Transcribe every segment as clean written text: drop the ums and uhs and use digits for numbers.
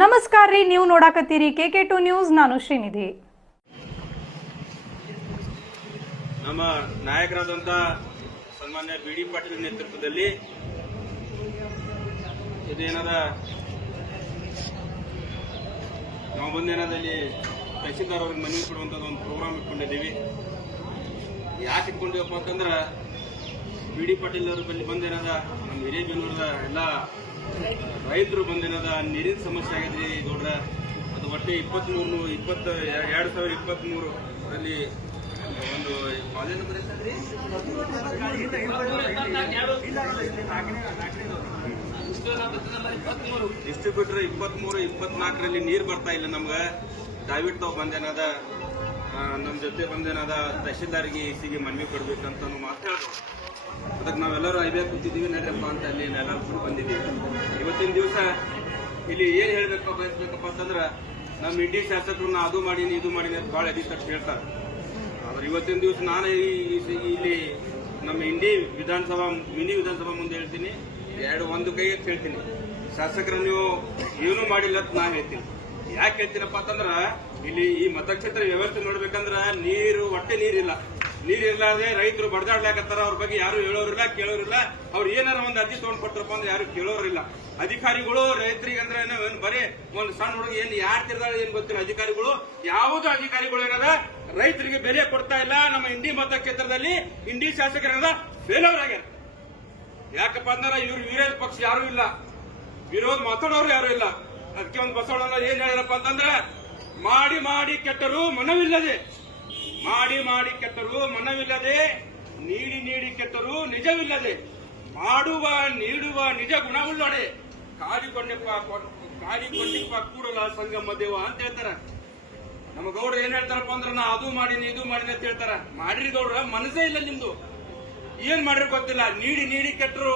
ನಮಸ್ಕಾರ ರೀ, ನೀವು ನೋಡಾಕತ್ತೀರಿ KK2 ನ್ಯೂಸ್. ನಾನು ಶ್ರೀನಿಧಿ. ನಮ್ಮ ನಾಯಕರಾದಂಥ ಸನ್ಮಾನ್ಯ BD ಪಾಟೀಲ್ ನೇತೃತ್ವದಲ್ಲಿ ಇದೇನದ ನಾವು ಬಂದೇನದಲ್ಲಿ ತಹಸೀಲ್ದಾರ್ ಅವ್ರಿಗೆ ಮನವಿ ಕೊಡುವಂಥದ್ದು ಒಂದು ಪ್ರೋಗ್ರಾಮ್ ಇಟ್ಕೊಂಡಿದ್ದೀವಿ. ಯಾಕೆ ಇಟ್ಕೊಂಡಿವಪ್ಪ ಅಂತಂದ್ರೆ BD ಪಾಟೀಲ್ ಅವ್ರ ಬಳಿ ಬಂದೇನದ ನಮ್ಮ ಹಿರೇಬೆನ್ನೂರದ ಎಲ್ಲ ರೈತರು ಬಂದೇನದ ನೀರಿನ ಸಮಸ್ಯೆ ಆಗಿದ್ರಿ ಗೌಡ್ರ. ಅದು ಒಟ್ಟೆ 2023 ಅಲ್ಲಿ ಒಂದು ಡಿಸ್ಟ್ರಿಬ್ಯೂಟರ್ 23-24ರಲ್ಲಿ ನೀರು ಬರ್ತಾ ಇಲ್ಲ ನಮ್ಗೆ. ದಯವಿಟ್ಟು ತಾವು ಬಂದೇನದ ನಮ್ಮ ಜೊತೆ ಬಂದೇನದ ತಹಶೀಲ್ದಾರ್ಗೆ ಇಸಿಗೆ ಮನವಿ ಕೊಡ್ಬೇಕಂತ ಮಾತಾಡೋದು. ಅದಕ್ಕೆ ನಾವೆಲ್ಲರೂ ಐಬೇ ಕೂತಿದ್ದೀವಿ ನಡ್ರಪ್ಪ ಅಂತ ಅಲ್ಲಿ ಎಲ್ಲರೂ ಕೂಡ ಬಂದಿದ್ದೀವಿ. ಇವತ್ತಿನ ದಿವಸ ಇಲ್ಲಿ ಏನು ಬಯಸ್ಬೇಕಪ್ಪ ಅಂತಂದ್ರೆ ನಮ್ಮ ಇಂಡಿ ಶಾಸಕರನ್ನ ಅದು ಮಾಡೀನಿ ಇದು ಮಾಡೀನಿ ಅಂತ ಭಾಳ ಅಧಿಕಟ್ಟು ಹೇಳ್ತಾರೆ. ಆದ್ರೆ ಇವತ್ತಿನ ದಿವಸ ನಾನು ಇಲ್ಲಿ ನಮ್ಮ ಇಂಡಿ ಮಿನಿ ವಿಧಾನಸಭಾ ಮುಂದೆ ಹೇಳ್ತೀನಿ, ಒಂದು ಕೈ ಅಂತ ಹೇಳ್ತೀನಿ. ಶಾಸಕರ ನೀವು ಏನೂ ಮಾಡಿಲ್ಲ ಅಂತ ನಾನು ಹೇಳ್ತೀನಿ. ಯಾಕೆ ಹೇಳ್ತೀನಪ್ಪ ಅಂತಂದ್ರ ಇಲ್ಲಿ ಈ ಮತಕ್ಷೇತ್ರ ವ್ಯವಸ್ಥೆ ನೋಡ್ಬೇಕಂದ್ರ ಹೊಟ್ಟೆ ನೀರಿಲ್ಲ. ನೀರಿರ್ಲಾರ್ದೆ ರೈತರು ಬಡದಾಡ್ಲಾಕತ್ತಾರ. ಅವ್ರ ಬಗ್ಗೆ ಯಾರು ಹೇಳೋರಿಲ್ಲ, ಕೇಳೋರಿಲ್ಲ. ಅವ್ರು ಏನಾರ ಒಂದು ಅರ್ಜಿ ತಗೊಂಡ್ ಕೊಟ್ಟರಪ್ಪ ಅಂದ್ರೆ ಯಾರು ಕೇಳೋರಿಲ್ಲ. ಅಧಿಕಾರಿಗಳು ರೈತರಿಗೆ ಅಂದ್ರೆ ಬರೀ ಒಂದು ಸಣ್ಣ ಹುಡುಗ ಯಾರು ತಿರ್ದಾಳ ಏನ್ ಗೊತ್ತಿಲ್ಲ. ಅಧಿಕಾರಿಗಳು ಯಾವುದೋ ಅಧಿಕಾರಿಗಳು ಏನದ ರೈತರಿಗೆ ಬೆಲೆ ಕೊಡ್ತಾ ಇಲ್ಲ. ನಮ್ಮ ಇಂಡಿ ಮತಕ್ಷೇತ್ರದಲ್ಲಿ ಇಂಡಿ ಶಾಸಕರ ಫೇಲರ್ ಆಗ್ಯಾರ. ಯಾಕಪ್ಪ ಅಂದ್ರೆ ಇವ್ರು ವಿರೋಧ ಪಕ್ಷ ಯಾರು ಇಲ್ಲ, ವಿರೋಧ ಮಾತಾಡೋರು ಯಾರು ಇಲ್ಲ. ಅದಕ್ಕೆ ಒಂದು ಬಸವಣ್ಣ ಏನ್ ಹೇಳಿರಪ್ಪ ಅಂತಂದ್ರೆ ಮಾಡಿ ಕೆಟ್ಟರು ಮನವಿಲ್ಲದೆ, ಮಾಡಿ ಕೆಟ್ಟರು ಮನವಿಲ್ಲದೆ, ನೀಡಿ ಕೆಟ್ಟರು ನಿಜವಿಲ್ಲದೆ, ನೀಡುವ ನಿಜ ಗುಣವುಳ್ಳೊಡೆ, ಕಾಡಿಕೊಂಡಿಪ್ಪ ಕೂಡಲ ಸಂಗಮ ದೇವ ಅಂತ ಹೇಳ್ತಾರ. ನಮ್ಮ ಗೌಡ್ರು ಏನ್ ಹೇಳ್ತಾರಪ್ಪ ಅಂದ್ರೆ ನಾ ಅದು ಮಾಡೀನಿ ಇದು ಮಾಡೀನಿ ಅಂತ ಹೇಳ್ತಾರ. ಮಾಡ್ರಿ ಗೌಡ್ರ, ಮನಸ್ಸೇ ಇಲ್ಲ ನಿಮ್ದು. ಏನ್ ಮಾಡ್ರಿ ಗೊತ್ತಿಲ್ಲ. ನೀಡಿ ಕೆಟ್ಟರು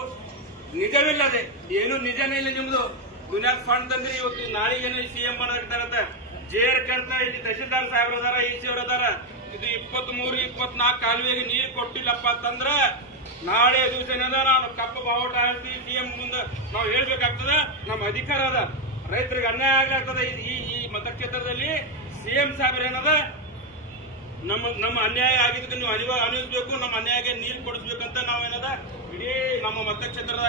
ನಿಜವಿಲ್ಲದೆ, ಏನು ನಿಜನೇ ಇಲ್ಲ ನಿಮ್ದು. ದುನಿಯಾದ ಫಂಡ್ ತಂದ್ರಿ, ಇವತ್ತು ನಾಳೆಗೇನು CM ಇರ್ತಾರಂತ ಜೇರ್ ಕಳ್ತ. ಇಲ್ಲಿ ತಹಶೀಲ್ದಾರ್ ಸಾಹೇಬ್ರ ಅದಾರ, EC ಅವ್ರ ಅದಾರ. ಇದು 23-24 ಕಾಲುವೆಗೆ ನೀರು ಕೊಟ್ಟಿಲ್ಲಪ್ಪ ಅಂತಂದ್ರ ನಾಳೆ ದಿವಸ ಏನದ ನಾವು ಕಪ್ಪು ಬಾವುಟ ಹಾರಿಸಿ CM ಮುಂದೆ ನಾವು ಹೇಳ್ಬೇಕಾಗ್ತದ. ನಮ್ಮ ಅಧಿಕಾರ ಅದ, ರೈತರಿಗೆ ಅನ್ಯಾಯ ಆಗ್ಲಾಗ್ತದ. ಈ ಮತಕ್ಷೇತ್ರದಲ್ಲಿ CM ಸಾಹೇಬ್ರ ಏನದ ನಮ್ಮ ಅನ್ಯಾಯ ಆಗಿದ್ದಕ್ಕೆ ನೀವು ಅನಿಸ್ಬೇಕು, ನಮ್ಮ ಅನ್ಯಾಯಕ್ಕೆ ನೀರು ಕೊಡಿಸ್ಬೇಕಂತ ನಾವೇನದ ಇಡೀ ನಮ್ಮ ಮತಕ್ಷೇತ್ರದ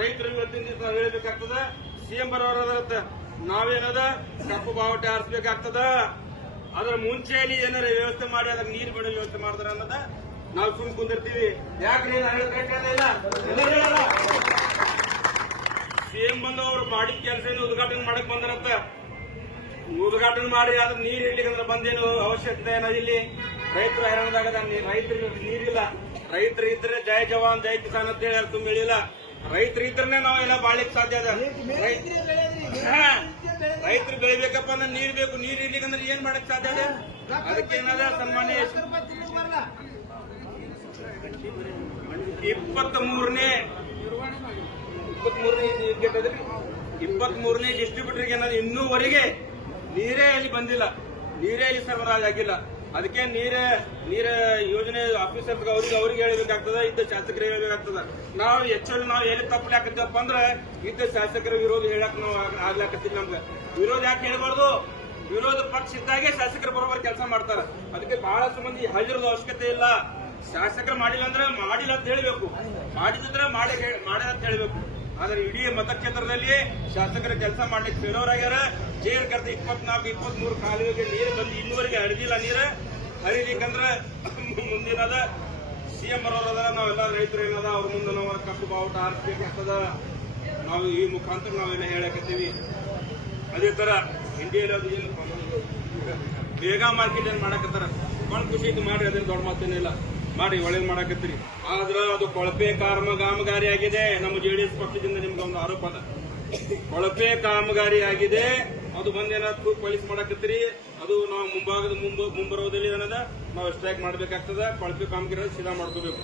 ರೈತರು ಇವತ್ತಿನ ದಿವಸ ಹೇಳ್ಬೇಕಾಗ್ತದ. CM ಬರೋರದ ನಾವೇನದ ಕಪ್ಪು ಬಾವುಟ ಹಾರಿಸ್ಬೇಕಾಗ್ತದ. ಅದ್ರ ಮುಂಚೆಯಲ್ಲಿ ಏನಾರ ವ್ಯವಸ್ಥೆ ಮಾಡಿ ಅದಕ್ಕೆ ನೀರು ಬಿಡೋ ವ್ಯವಸ್ಥೆ ಮಾಡಿದ್ರ ಅನ್ನೋದ ನಾವು ಸುಮ್ ಕುಂದಿರ್ತೀವಿ. ಯಾಕೆ ಇಲ್ಲ CM ಬಂದು ಅವ್ರು ಮಾಡಿದ ಕೆಲಸ ಉದ್ಘಾಟನೆ ಮಾಡಕ್ ಬಂದಾರಂತ. ಉದ್ಘಾಟನೆ ಮಾಡಿ ಅದ್ರ ನೀರು ಇರ್ಲಿಕ್ಕಂದ್ರೆ ಬಂದೇನು ಅವಶ್ಯಕತೆ ಏನೋ. ಇಲ್ಲಿ ರೈತರು ಹೈರಾಣದಾಗ ರೈತರಿಗೆ ನೀರಿಲ್ಲ. ರೈತರು ಇದ್ರೆ ಜೈ ಜವಾನ್ ಜೈ ಕಿಸಾನ್ ಅಂತ ಹೇಳಿ ತುಂಬ ಹೇಳಿಲ್ಲ. ರೈತರು ಇದ್ರೆ ನಾವೆಲ್ಲ ಬಾಳಿಕ್ ಸಾಧ್ಯ ಅದ. ರೈತರು ಬೆಳಿಬೇಕಪ್ಪ ಅಂದ್ರೆ ನೀರ್ ಬೇಕು. ನೀರ್ ಇರ್ಲಿಕ್ಕಂದ್ರೆ ಏನ್ ಮಾಡಕ್ ಸಾಧ್ಯ ಅದ? ಅದಕ್ಕೆ ಏನದ ಸನ್ಮಾನ್ಯ 23ನೇ ಡಿಸ್ಟ್ರಿಬ್ಯೂಟರ್ಗೆ ಏನದ ಇನ್ನೂವರೆಗೆ ನೀರೇ ಅಲ್ಲಿ ಬಂದಿಲ್ಲ, ನೀರೇ ಅಲ್ಲಿ ಸರಬರಾಜು ಆಗಿಲ್ಲ. ಅದಕ್ಕೆ ನೀರ ಯೋಜನೆ ಆಫೀಸರ್ ಅವ್ರಿಗೆ ಹೇಳ್ಬೇಕಾಗ್ತದ, ಇದ್ದ ಶಾಸಕರಿಗೆ ಹೇಳ್ಬೇಕಾಗ್ತದ. ನಾವು ಎಲ್ಲಿ ತಪ್ಪಲಾಕತ್ತಪ್ಪ ಅಂದ್ರೆ ಇದ್ದ ಶಾಸಕರ ವಿರೋಧ ಹೇಳಕ್ ನಾವು ಆಗ್ಲಾಕತ್ತಿಲ್ಲ. ನಮ್ಗೆ ವಿರೋಧ ಯಾಕೆ ಹೇಳ್ಬಾರ್ದು? ವಿರೋಧ ಪಕ್ಷ ಇದ್ದಾಗೆ ಶಾಸಕರ ಬರೋಬರ್ ಕೆಲಸ ಮಾಡ್ತಾರ. ಅದಕ್ಕೆ ಬಹಳಷ್ಟು ಮಂದಿ ಹಾಜರದ ಅವಶ್ಯಕತೆ ಇಲ್ಲ. ಶಾಸಕರು ಮಾಡಿಲ್ಲ ಅಂದ್ರೆ ಮಾಡಿಲ್ಲ ಅಂತ ಹೇಳ್ಬೇಕು, ಮಾಡಿದ್ರೆ ಮಾಡ್ಯಾರ ಅಂತ ಹೇಳ್ಬೇಕು. ಆದ್ರೆ ಇಡೀ ಮತಕ್ಷೇತ್ರದಲ್ಲಿ ಶಾಸಕರ ಕೆಲಸ ಮಾಡ್ಲಿಕ್ಕೆ ಫೇಲೋರಾಗ್ಯಾರ. ಜೇರ್ ಕರ್ತ 24-23 ಕಾಲುವೆಗೆ ನೀರು ಬಂದು ಇನ್ನೂವರೆಗೆ ಹರಿದಿಲ್ಲ. ನೀರು ಹರಿಲಿಕ್ಕಂದ್ರೆ ಮುಂದಿನದ CM ಬರೋರದ ನಾವೆಲ್ಲ ರೈತರು ಏನದ ಅವ್ರ ಮುಂದೆ ನಾವು ಕಪ್ಪು ಬಾವುಟ ಹಾರಿಸ್ಬೇಕಾಗ್ತದ. ನಾವು ಈ ಮುಖಾಂತರ ನಾವೆಲ್ಲ ಹೇಳಕತ್ತೀವಿ. ಅದೇ ತರ ಇಂಡಿಯಲ್ಲಿ ಅದು ಏನು ಬೇಗ ಮಾರ್ಕೆಟ್ ಏನ್ ಮಾಡಕತ್ತಾರ, ಬಹಳ ಖುಷಿ ಇದು ಮಾಡ್ರಿ, ಅದೇನು ದೊಡ್ಡ ಮಾತೇನಿಲ್ಲ, ಮಾಡಿ ಒಳ್ಳೇದು ಮಾಡಕತ್ತೀರಿ. ಆದ್ರ ಅದು ಕೊಳಪೆ ಕಾಮಗಾರಿ ಆಗಿದೆ. ನಮ್ಮ JDS ಪಕ್ಷದಿಂದ ನಿಮ್ಗೆ ಒಂದು ಆರೋಪ ಅದ, ಕೊಳಪೆ ಕಾಮಗಾರಿ ಆಗಿದೆ. ಅದು ಬಂದೇನಾದ್ರು ಪೊಲೀಸ್ ಮಾಡಕತ್ತೀರಿ. ಅದು ನಾವು ಮುಂಬರೋದಲ್ಲಿ ಏನದ ನಾವು ಸ್ಟ್ರೈಕ್ ಮಾಡ್ಬೇಕಾಗ್ತದ. ಕೊಳಪೆ ಕಾಮಗಾರಿ ಸೀದಾ ಮಾಡ್ಕೋಬೇಕು.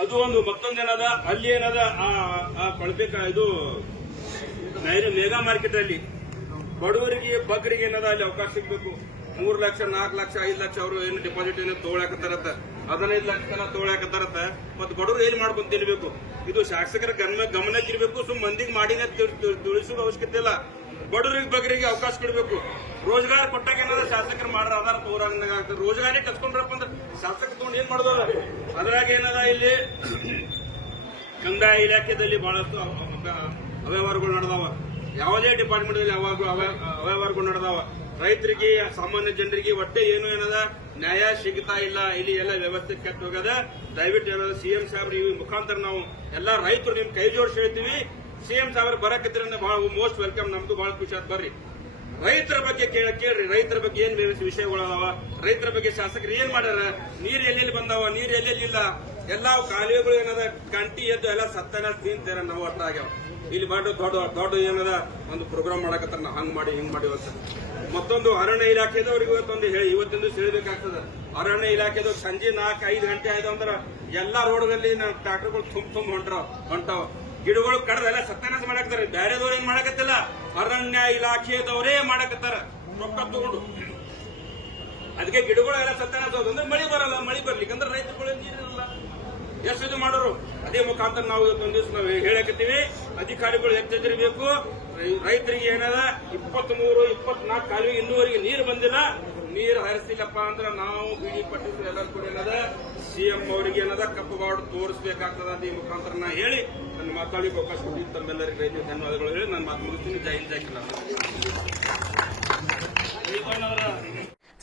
ಅದು ಒಂದು ಮತ್ತೊಂದೇನದ ಅಲ್ಲಿ ಏನದ ಆ ಕೊಳಪೆ ಇದು ಮೇಗಾ ಮಾರ್ಕೆಟ್ ಅಲ್ಲಿ ಬಡವರಿಗೆ ಬಗ್ಗರಿಗೆ ಏನದ ಅಲ್ಲಿ ಅವಕಾಶ ಸಿಗ್ಬೇಕು. 3 ಲಕ್ಷ 4 ಲಕ್ಷ 5 ಲಕ್ಷ ಅವರು ಏನು ಡಿಪಾಸಿಟ್ ಏನೋ ತಗೊಳಕತ್ತಾರತ್ತ. 15 ಲಕ್ಷ ತನ ತೊಗೊಳಕತ್ತಾರತ್ತ. ಮತ್ ಬಡವ್ರು ಏನ್ ಮಾಡ್ಕೊಂತ ತಿನ್ಬೇಕು? ಇದು ಶಾಸಕರ ಗಮನಕ್ಕೆ ಇರ್ಬೇಕು. ಮಂದಿಗೆ ಮಾಡಿನ ತಿಳಿಸೋದು ಅವಶ್ಯಕತೆ ಇಲ್ಲ. ಬಡವರಿಗೆ ಬಗ್ಗರಿಗೆ ಅವಕಾಶ ಕೊಡಬೇಕು. ರೋಜಗಾರ ಕೊಟ್ಟಾಗ ಏನಾದ್ರು ಶಾಸಕರು ಮಾಡ್ರ ಆಧಾರ ತೋರಾಗ ಆಗ್ತದೆ. ರೋಜಗಾರಿ ಕಸ್ಕೊಂಡ್ರಪ್ಪ ಅಂದ್ರೆ ಶಾಸಕ ತಗೊಂಡು ಏನ್ ಮಾಡೋದು? ಅದ್ರಾಗ ಏನದ ಇಲ್ಲಿ ಕಂದಾಯ ಇಲಾಖೆದಲ್ಲಿ ಬಹಳಷ್ಟು ಅವ್ಯವಹಾರಗಳು ನಡೆದಾವ. ಯಾವುದೇ ಡಿಪಾರ್ಟ್ಮೆಂಟ್ ಅಲ್ಲಿ ಅವ್ಯವಹಾರಗಳು ನಡೆದಾವ. ರೈತರಿಗೆ, ಸಾಮಾನ್ಯ ಜನರಿಗೆ ಒಟ್ಟೆ ಏನದ ನ್ಯಾಯ ಸಿಗ್ತಾ ಇಲ್ಲ. ಇಲ್ಲಿ ಎಲ್ಲ ವ್ಯವಸ್ಥೆ ಕೆಟ್ಟ ಹೋಗದ. ದಯವಿಟ್ಟು ಏನದ ಸಿಎಂ ಸಾಹೇಬ್ರ ಈ ಮುಖಾಂತರ ನಾವು ಎಲ್ಲಾ ರೈತರು ನಿಮ್ ಕೈ ಜೋಡಿಸಿ ಹೇಳ್ತೀವಿ. ಸಿಎಂ ಸಾಹೇಬ್ರ ಬರಕತ್ತಿರ ಬಹಳ ಮೋಸ್ಟ್ ವೆಲ್ಕಮ್. ನಮ್ದು ಬಹಳ ಖುಷಿ ಆದ್. ಬರ್ರಿ, ರೈತರ ಬಗ್ಗೆ ಕೇಳ್ರಿ. ರೈತರ ಬಗ್ಗೆ ಏನ್ ವಿಷಯಗಳದಾವ, ರೈತರ ಬಗ್ಗೆ ಶಾಸಕರು ಏನ್ ಮಾಡ್ಯಾರ, ನೀರ್ ಎಲ್ಲೆಲ್ಲಿ ಬಂದಾವ, ನೀರ್ ಎಲ್ಲೆಲ್ಲಿ ಇಲ್ಲ, ಎಲ್ಲಾ ಕಾಲುವೆಗಳು ಏನದ ಕಂಟಿ ಎದ್ದು ಎಲ್ಲ ಸತ್ತನ ತಿಂತಾರ ನಾವು ಅರ್ಥ ಆಗ್ಯಾವ. ಇಲ್ಲಿ ದೊಡ್ಡ ಏನದ ಒಂದು ಪ್ರೋಗ್ರಾಮ್ ಮಾಡಕತ್ತಾರ. ನಾವು ಹಂಗ್ ಮಾಡಿ ಹಿಂಗ್ ಮಾಡಿ ಅಂತ. ಮತ್ತೊಂದು ಅರಣ್ಯ ಇಲಾಖೆದವ್ರಿಗೆ ಇವತ್ತೊಂದು ತಿಳಿಬೇಕಾಗ್ತದ. ಅರಣ್ಯ ಇಲಾಖೆದವ್ರು ಸಂಜೆ 4-5 ಗಂಟೆ ಆಯ್ತು ಅಂದ್ರ ಎಲ್ಲಾ ರೋಡ್ಗಳಲ್ಲಿ ಟ್ರಾಕ್ಟರ್ಗಳು ತುಂಬ ಹೊಂಟಾವ. ಗಿಡಗಳು ಕಡ್ದೆಲ್ಲ ಸತ್ಯಾನಾಶ ಮಾಡಾಕ್ತಾರೆ. ಬ್ಯಾರೆದವ್ರು ಏನ್ ಮಾಡಕತ್ತಿಲ್ಲ, ಅರಣ್ಯ ಇಲಾಖೆದವರೇ ಮಾಡಕತ್ತಾರ ರೊಕ್ಕ ತಗೊಂಡು. ಅದಕ್ಕೆ ಗಿಡಗಳೆಲ್ಲ ಸತ್ಯಾನಾಶ ಅಂದ್ರೆ ಮಳಿ ಬರಲ್ಲ. ಮಳಿ ಬರ್ಲಿಕ್ಕಂದ್ರೆ ರೈತರುಗಳು ನೀರಿರಲ್ಲ. ಎಷ್ಟು ಇದು ಮಾಡೋರು. ಅದೇ ಮುಖಾಂತರ ನಾವು ಇವತ್ತೊಂದು ದಿವಸ ನಾವು ಹೇಳಕತ್ತೀವಿ, ಅಧಿಕಾರಿಗಳು ಎಚ್ಚರಿಸಬೇಕು. ರೈತರಿಗೆ ಏನದ 23-24 ಕಾಲುವೆ ಇನ್ನೂವರೆಗೆ ನೀರು ಬಂದಿಲ್ಲ. ನೀರು ಹರಿಸಿಲ್ಲಪ್ಪ ಅಂದ್ರೆ ನಾವು ಬಿಡಿ ಪಟ್ಟಿದ್ರು ಎಲ್ಲರೂ ಕೂಡ ಏನದ ಸಿಎಂ ಅವರಿಗೆ ಏನದ ಕಪ್ಪುಗಾಡು ತೋರಿಸಬೇಕಾಗ್ತದ. ಈ ಮುಖಾಂತರ ನಾ ಹೇಳಿ ನನ್ನ ಮಾತಾಡಲಿಕ್ಕೆ ಅವಕಾಶ ಕೊಟ್ಟಿದ್ದು ತಮ್ಮೆಲ್ಲರಿಗೆ ರೈತ ಧನ್ಯವಾದಗಳು ಹೇಳಿ ನಾನು ಮಾತು ಮುಗಿಸ್ತೀನಿ. ಜೈ ಹಿಂದ್, ಜೈ ಕಿಲಾರ್.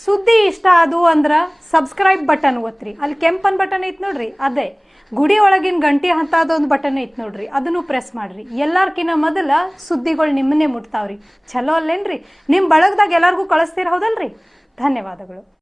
ಸುದ್ದಿ ಇಷ್ಟ ಆದು ಅಂದ್ರ ಸಬ್ಸ್ಕ್ರೈಬ್ ಬಟನ್ ಒತ್ರಿ. ಅಲ್ಲಿ ಕೆಂಪನ್ ಬಟನ್ ಐತ್ ನೋಡ್ರಿ, ಅದೇ ಗುಡಿ ಒಳಗಿನ ಗಂಟೆ ಹಂತದೊಂದು ಬಟನ್ ಐತ್ ನೋಡ್ರಿ, ಅದನ್ನು ಪ್ರೆಸ್ ಮಾಡ್ರಿ. ಎಲ್ಲಾರ್ಕಿನ್ನ ಮೊದಲ ಸುದ್ದಿಗಳು ನಿಮ್ಮನ್ನೇ ಮುಟ್ತಾವ್ರಿ. ಚಲೋ ಅಲ್ಲೇನ್ರಿ? ನಿಮ್ ಬಳಗದಾಗ ಎಲ್ಲಾರ್ಗೂ ಕಳಿಸ್ತೀರ, ಹೌದಲ್ರಿ? ಧನ್ಯವಾದಗಳು.